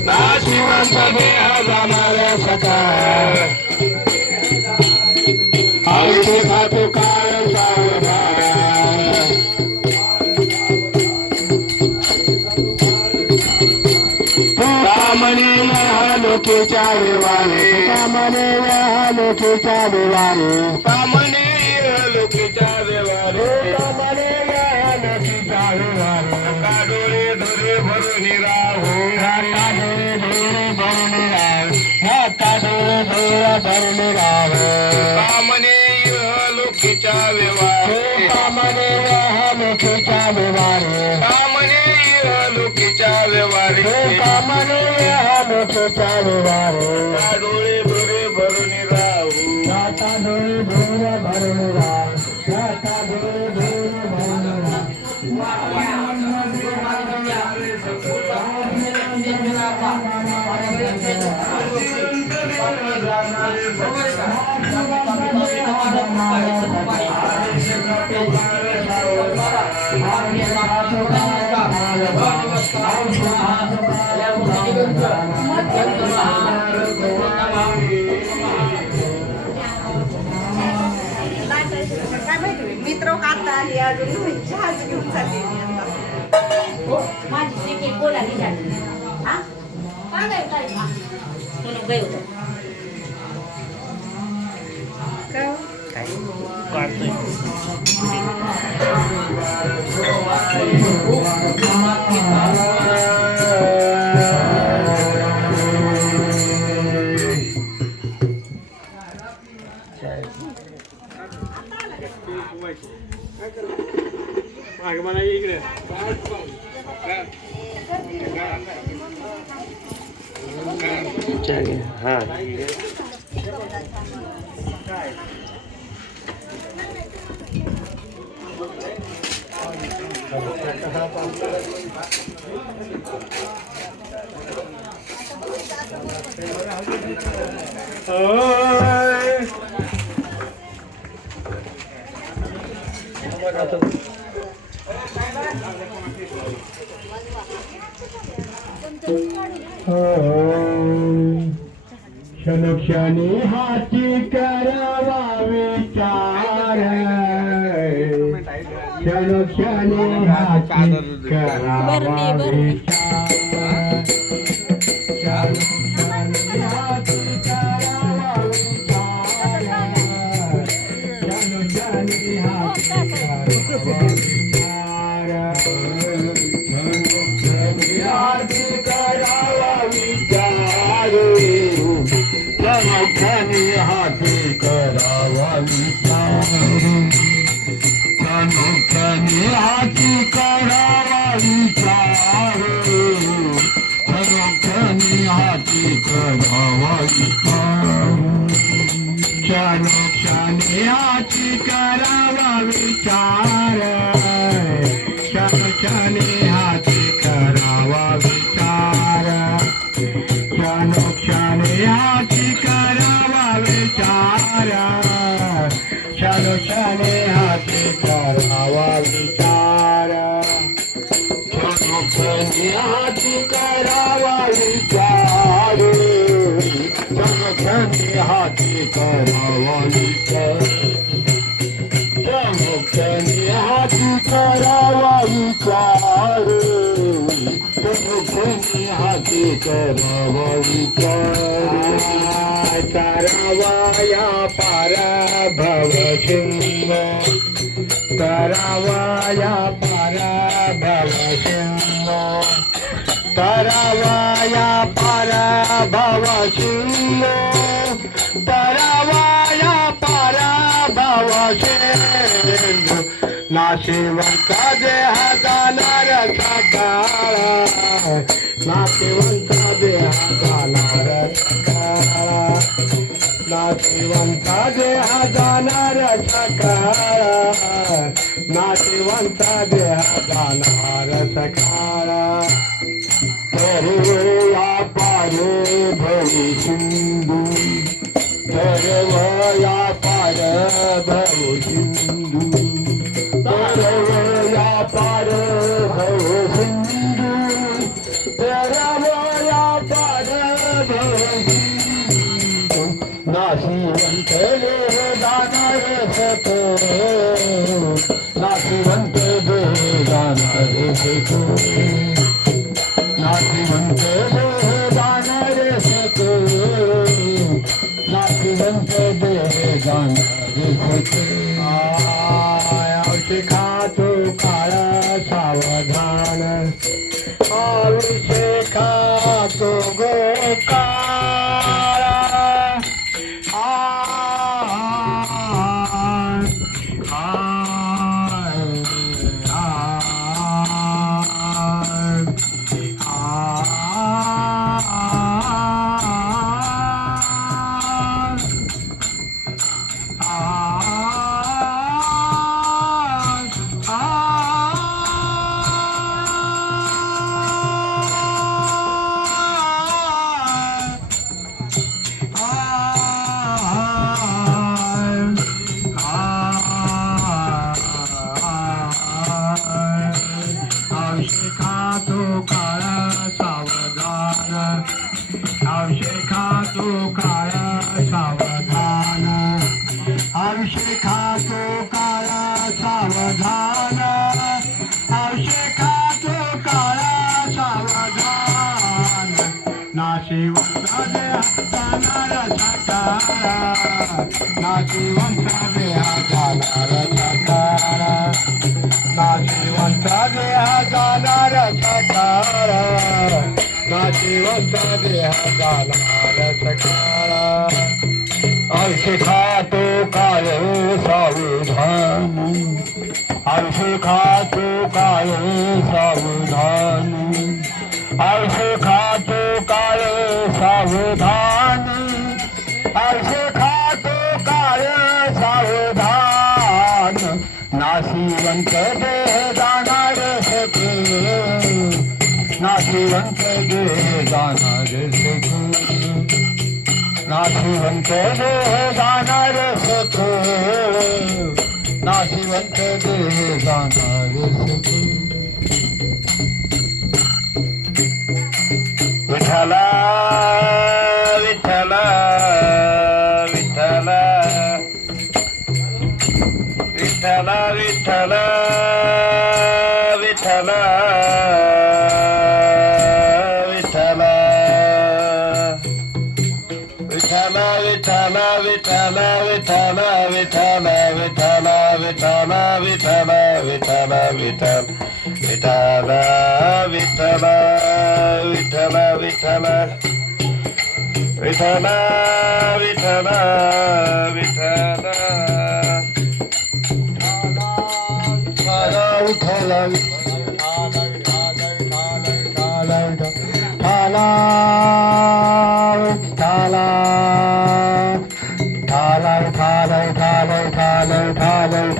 नाशिवंत देह जाणाऱ्या सका आवडी खातो काय कामने लोकेच्या व्यवहारे कामने लोकेच्या व्यवहारे कामने लोकेच्या व्यवहारे कामने लोकेच्या व्यवहारे काडोळे धुरे भरून राहू काडोळे धुरे भरून राहू काडोळे धुरे भरून राहू कामने लोकेच्या व्यवहारे कामने लोकेच्या व्यवहारे कामने लोकेच्या व्यवहारे कामने लोकेच्या व्यवहारे काडोळे धुरे भरून राहू काडोळे धुरे भरून राहू काडोळे धुरे भरून मित्र काढता आली अजून चहाच घेऊन चालली माझी श्री बोलाली झाली हा काय काय म्हणून गय होतं क्षणक्षणी हाती करावा विचार क्षणक्षणी हाती करावा क्षणक्षणी करावा विचार क्षणक्षणी हाती करावा विचार क्षणक्षणी हाती करावा विचार क्षणक्षणी हाती करावा विचार क्षणक्षणी हाती करावा विचार क्षणक्षणी हाती करावा विचार क्षणक्षणी हाती करावा विचार क्षणक्षणी हाती करावा विचार करावाया पार भव सिंह करावाया पार भव सिंह करावाया पार भव सिंह करावाया पार भव सिंह नाशिवंत देह जाणार सकाळ नाशिवंत देह जाणार सकाळ नाशिवंत देह जाणार सकाळ नाशिवंत देह जाणार सकाळ तरवया पारे भवी सिंधू तरवया पार भवी सिंधू तरवया पार भव सिंधू तेरावया पार भव सिंधू नाशिवंत देह जाणार सतो नाशिवंत देह जाणार सतो नाशिवंत देह जाणार सतो नाशिवंत देह जाणार सतो खातो काळा सावधान आयुष्य खातो गोकाळा खातो काळा सावधान आयुष्य खातो काळा सावधान आयुष्य खातो काळा सावधान आयुष्य खातो काळा सावधान नाशिवंत देहा जाणार सकाळा नाशिवंत देहा जाणार सकाळा नाशिवंत देहा जाणार सकाळा नाशिवंत देहा जाणार सकाळा आयुष्य खातो काळ सावधान आयुष्य खातो काळ सावधान आयुष्य खातो काळ सावधान आयुष्य खातो काळ सावधान नाशिवंत देह जाणार सके नाशिवंत देह जाणार सके नाशिवंत देह जाणार सके नाशिवंत देह जाणार सके विठ्ठला विठ्ठला विठ्ठला विठ्ठला विठ्ठला विठ्ठला विठ्ठला विठ्ठला विठ्ठला विठ्ठला विठ्ठला विठ्ठला विठ्ठला विठ्ठला विठ्ठला विठ्ठला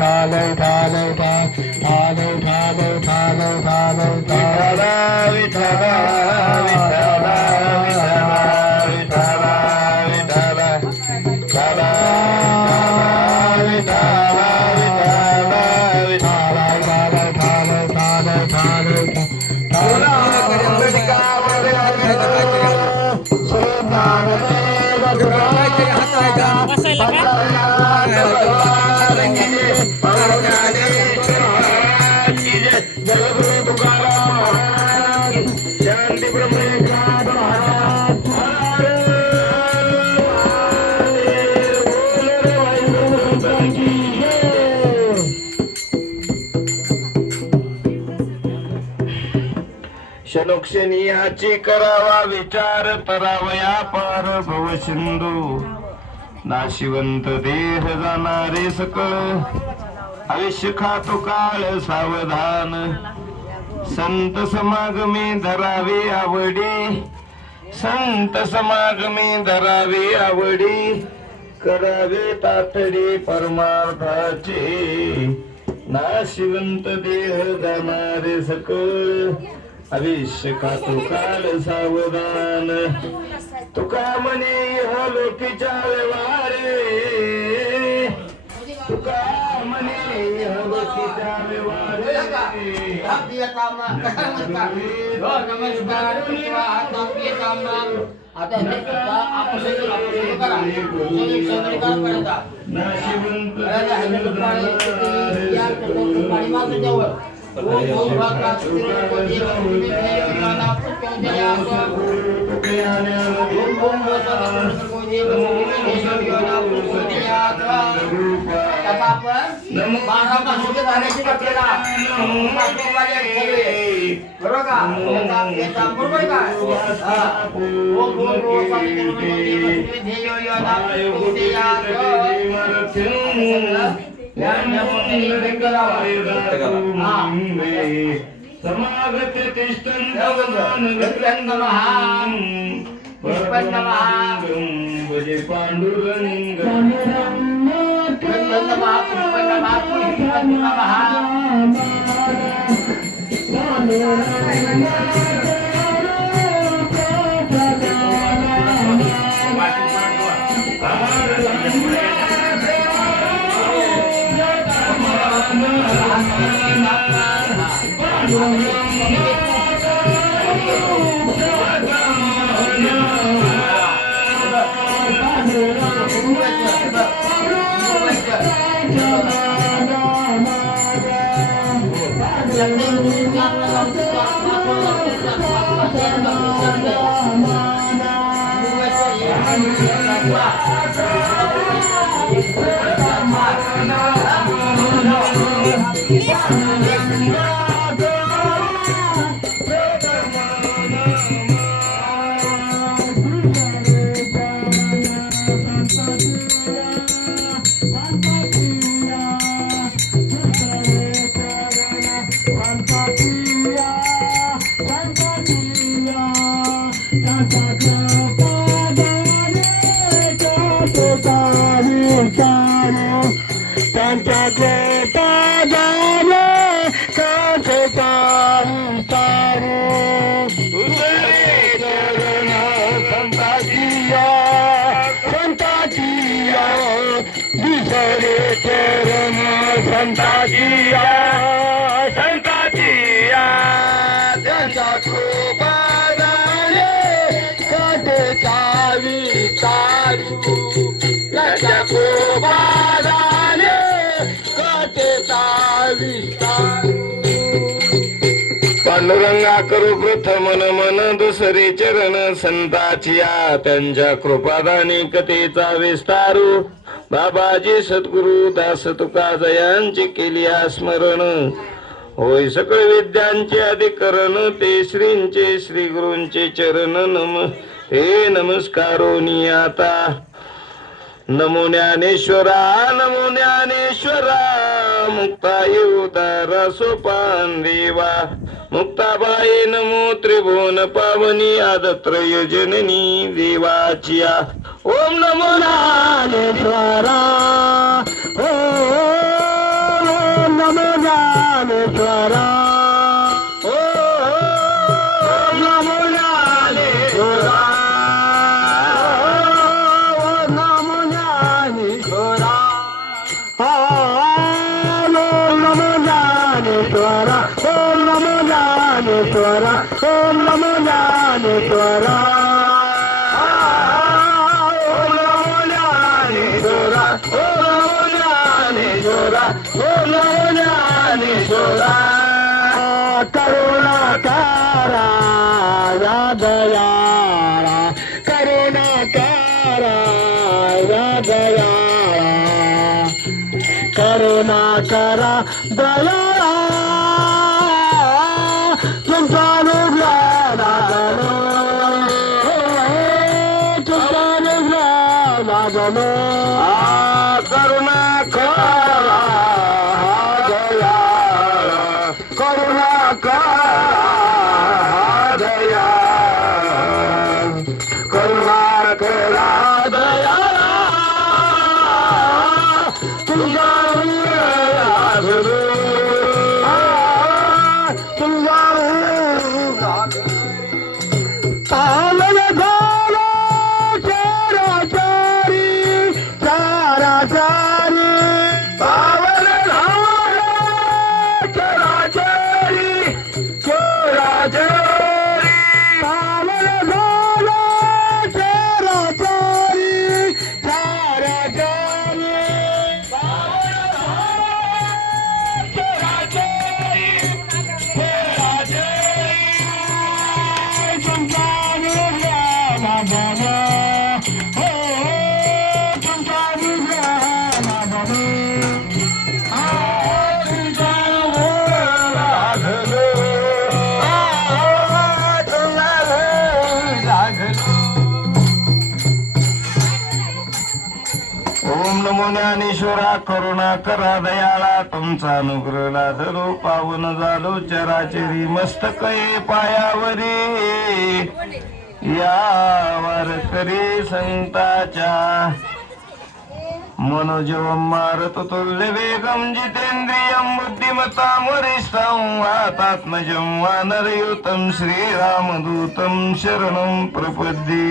विठ्ठल विठ्ठला विठ्ठला विठ्ठला विठ्ठला विठ्ठला विठ्ठला विठ्ठला विठ्ठला क्षणोक्षणीयाची करावा विचार तरावया पार भव सिंधू नाशिवंत देह जाणारे सकळ आयुष्य खातो काळ सावधान संत समागमी धरावे आवडी संत समागमी धरावे आवडी करावे तातडी परमार्थाचे नाशिवंत देह जाणारे सकळ आयुष्य खातो काळ सावधान तुका म्हणे हा लोकीच्या व्यवहारे तुका म्हणे हा लोकीच्या व्यवहारे आता हे सुद्धा आपण सगळं करा सगळी करा पाणी मागून द्यावं आता आपण बाळाला सुद्धा झाल्याची आपल्याला बरोबर का बरोबर काय समागत तिष्ठन् भजे पांडुरंगं पांडुरंगा करू प्रथम नमन दुसरे चरण संताचिया त्यांच्या कृपादानी कथेचा विस्तारू बाबाजी सद्गुरु दास तुका जयांची केली स्मरण होय सकळ विद्यांचे अधिकरण ते श्रींचे श्री गुरूंचे चरण नम हे नमस्कारोनी आता नमो ज्ञानेश्वरा मुक्ताई उदारा सोपान देवा मुक्ताबाई नमो त्रिभुवन पावनी आदत्रय जननी देवाचिया ओम नमो ज्ञानेश्वरा ओम नमो ज्ञानेश्वरा ओम नमो ज्ञानेश्वरा ओम नमो ज्ञानेश्वरा ओम नमो ज्ञानेश्वरा ओम नमो ज्ञानेश्वरा ओम नमो ज्ञानेश्वरा करुणाकारा या दयाळा करुणाकारा या दयाळा करुणाकारा दयाळा तुमचा अनुग्रह लागलो तुमचा अनुग्रह लागलो करुणाकारा करा करुणा करा दयाळा तुमचा अनुग्रह लादलो पावन झालो चराचरी मस्तक ये पायावरी या वारकरी संताच्या मनोजवं मारुततुल्य वेगं जितेन्द्रियं बुद्धिमतां वरिष्ठं वातात्मजं वानरयुतं श्रीरामदूतं शरणं प्रपद्ये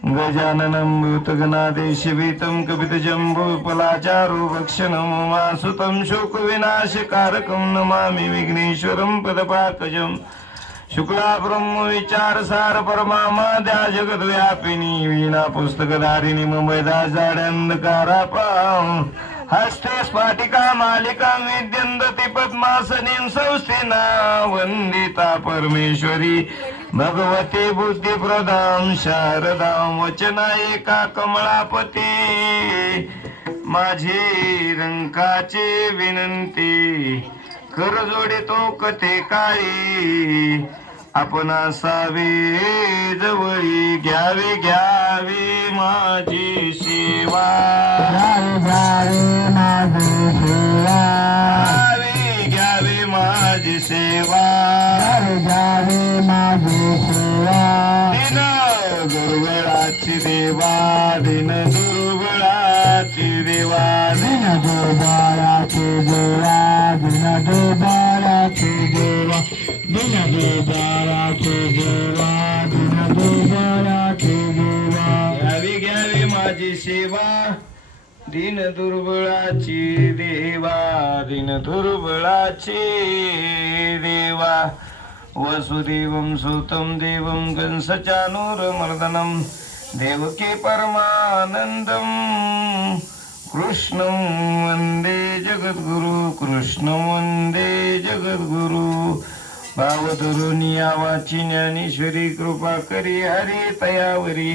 गजाननं भूतगणादेशभीतं कपितजम्बूफलाचारु भक्षणं उमासुतं शोकविनाशकारकं नमामि विघ्नेश्वरं पदपाकजम् शुक्ला ब्रह्म विचार सार परमाद्या जगद्व्यापिनी वीणा पुस्तकधारिणी मुंबईदा जाड्यांधकारा पाव हस्ते स्फाटिका मालिका विद्यंदती पद्मासनीं संस्थेना वंदिता परमेश्वरी भगवती बुद्धिप्रदां शारदां वचना एका कमळापती माझी रंकाची विनंती कर जोडितो कथे काळी आपण असावे जवळी घ्यावी घ्यावी माझी सेवा घ्यावी घ्यावी माझी सेवा दिन दुर्बळाची देवा दिन दुर्बळाची देवा दिन दुर्बळाची देवा दिन दुर्बळाची देवा दिन दुर्बळाची देवा दिन दुर्बळाची देवा घ्यावी घ्यावी माझी सेवा दिन दुर्बळाची देवा दिन दुर्बळाची देवा वसुदेवं सुतं देवं कंसचानूरमर्दनं देवकी परमानन्दं कृष्णं वन्दे जगद्गुरु कृष्णं वन्दे जगद्गुरु भावधरुणी आवाची ज्ञानेश्वरी कृपा करी हरी तयावरी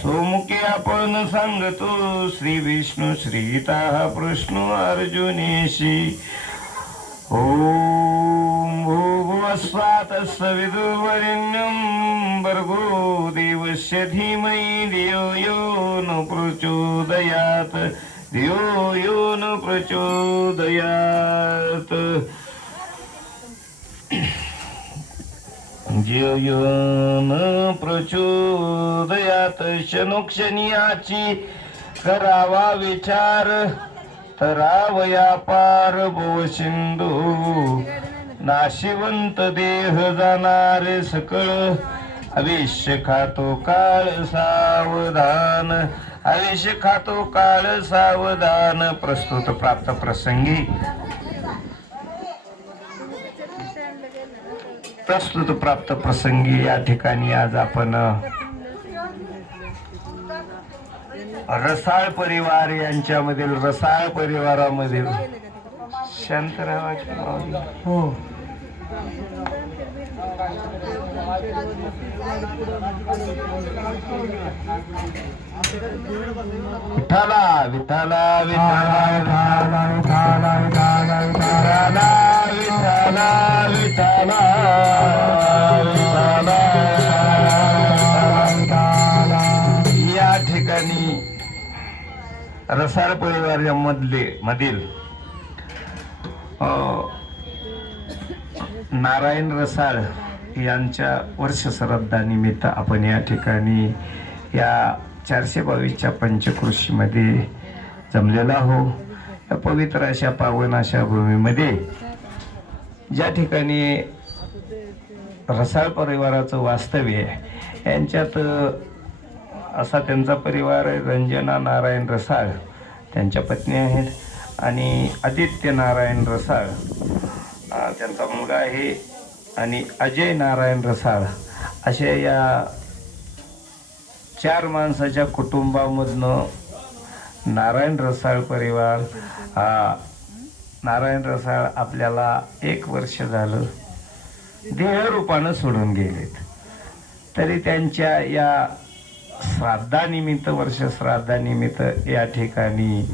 सोमुखे आपण सांगतो श्री विष्णू श्रीता प्रश्न अर्जुनेशी ओम भूर्भुवस्वात् सवितुर्वरेण्यं भर्गो देवस्य धीमहि धियो यो न प्रचोदयात् धियो यो न प्रचोदयात् धियो यो न प्रचोदयात् क्षणोक्षणियाची करावा विचार तरावया पार भव सिंधू नाशिवंत देह जाणारे सकळ आयुष्य खातो काळ सावधान आयुष्य खातो काळ सावधान प्रस्तुत प्राप्त प्रसंगी या ठिकाणी आज आपण रसाळ परिवार यांच्यामधील रसाळ परिवारामधील शांतरावाची माऊली हो विठाला विठाला विठाला विठाला विठाला विठाला विठाला विठाला विठाला या ठिकाणी रसाळ मधील नारायण रसाळ यांच्या वर्षश्राद्धानिमित्त आपण या ठिकाणी या 422च्या पंचकृषीमध्ये जमलेला आहो. या पवित्र अशा पावन अशा भूमीमध्ये ज्या ठिकाणी रसाळ परिवाराचं वास्तव्य आहे यांच्यात असा त्यांचा परिवार आहे. रंजना नारायण रसाळ त्यांच्या पत्नी आहेत आणि आदित्य नारायण रसाळ त्यांचा मुलगा आहे आणि अजय नारायण रसाळ अशा या 4 माणसाच्या कुटुंबामधनं नारायण रसाळ परिवार नारायण रसाळ आपल्याला 1 वर्ष झालं देहरूपानं सोडून गेलेत. तरी त्यांच्या या श्राद्धानिमित्त वर्ष श्राद्धानिमित्त या ठिकाणी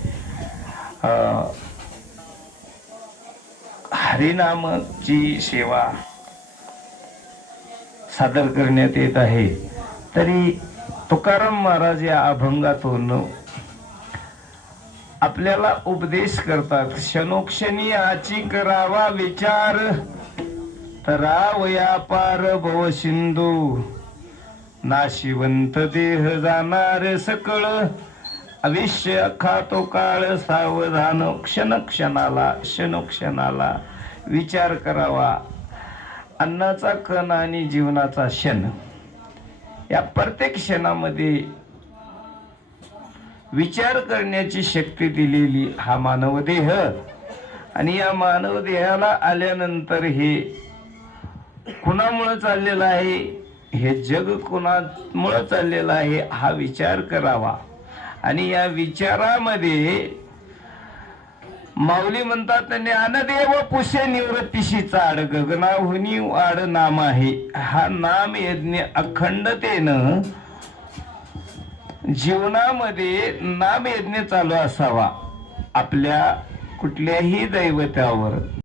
हरिनामाची सेवा सादर करण्यात येत आहे. तरी तुकाराम महाराज या अभंगातून आपल्याला उपदेश करतात. क्षणोक्षणी आची करावा विचार, तरावया पार भव सिंधू. नाशिवंत देह जाणार सकळ, अविष्य अख्खा तो काळ. सावधान क्षणोक्षणाला विचार करावा. अन्नाचा कण आणि जीवनाचा क्षण, या प्रत्येक क्षणामध्ये विचार करण्याची शक्ती दिलेली हा मानव देह. आणि या मानव देहाला आल्यानंतर हे कुणामुळे चाललेलं आहे, हे जग कुणामुळे चाललेलं आहे हा विचार करावा. आणि या विचारामध्ये माऊली म्हणतात, ज्ञानदेव पुष्य निवृत्तीशी चाड, गगनाहुनी वाड नाम आहे. हा नाम यज्ञ अखंडतेनं जीवनामध्ये नाम यज्ञ चालू असावा. आपल्या कुठल्याही दैवतावर